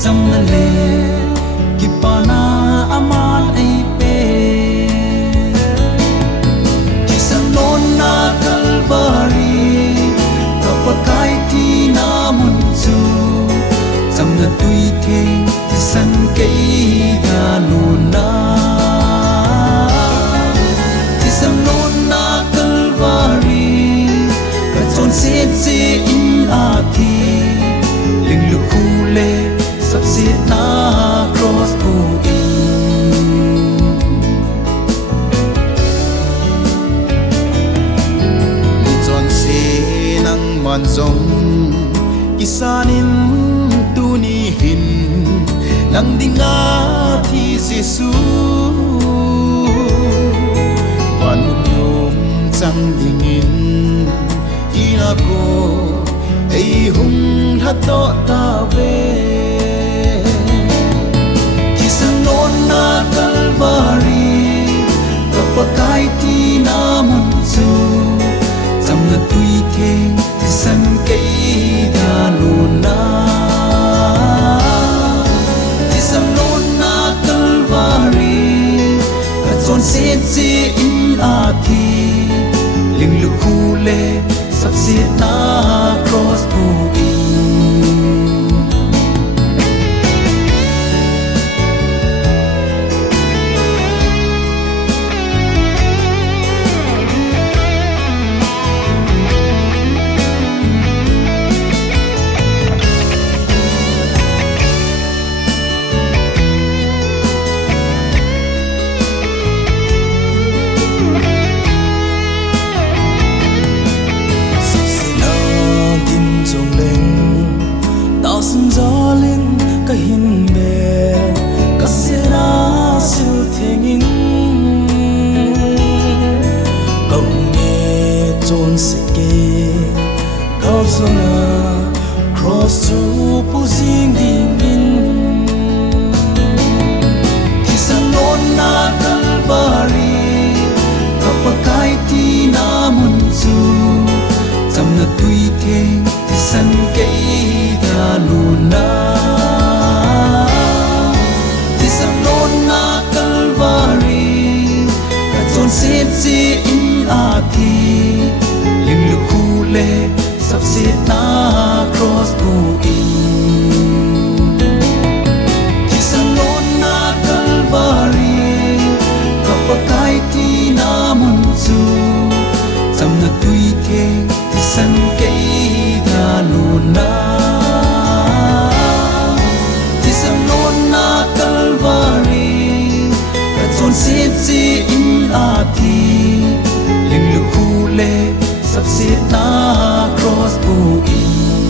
chăm na le kipana aman ai pe kisan non na Calvary kapakai ti na mun chu chăm na tui the ti san kei ga nu na ti san non na Calvary ka chon se che in a thi ling lu khu le sắp xếp na cross pu li chon se nang man zong isanin tu ni hin nang dinga thi Giêsu van nhom chang dingin ina ko ei hung tha to ta ve kisan non na Calvary kapakai ti na mun chu chăm na tui the ti san kei ga lu na kisan non na Calvary ka chon se che in a thi ling lu khu le sắp xếp na cross pu gió lên cái hình bè các xe đá siêu thiên in cầu nghe trôn sẽ kê cao zona cross to pu riêng đi in khi sang non na Calvary kapakai ti na mun chu chăm na tui the ti san kei ga lu na ti san non na Calvary ka chon se che in a thi ling lu khu le sắp xếp na cross pu in ti san non na Calvary kapakai ti na mun chu chăm na tui the ti san kei ga lu na xếp che in a thi ling lu khu le sắp xếp na cross pu in